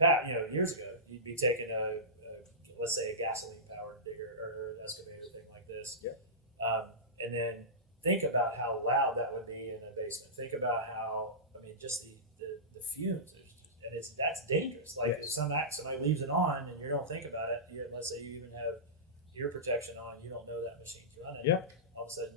past, years ago, you'd be taking let's say a gasoline powered digger or an excavator thing like this. Yep. And then think about how loud that would be in a basement. Think about how, just the fumes. And that's dangerous. Like if somebody leaves it on and you don't think about it, let's say you even have ear protection on, you don't know that machine's running. Yep. All of a sudden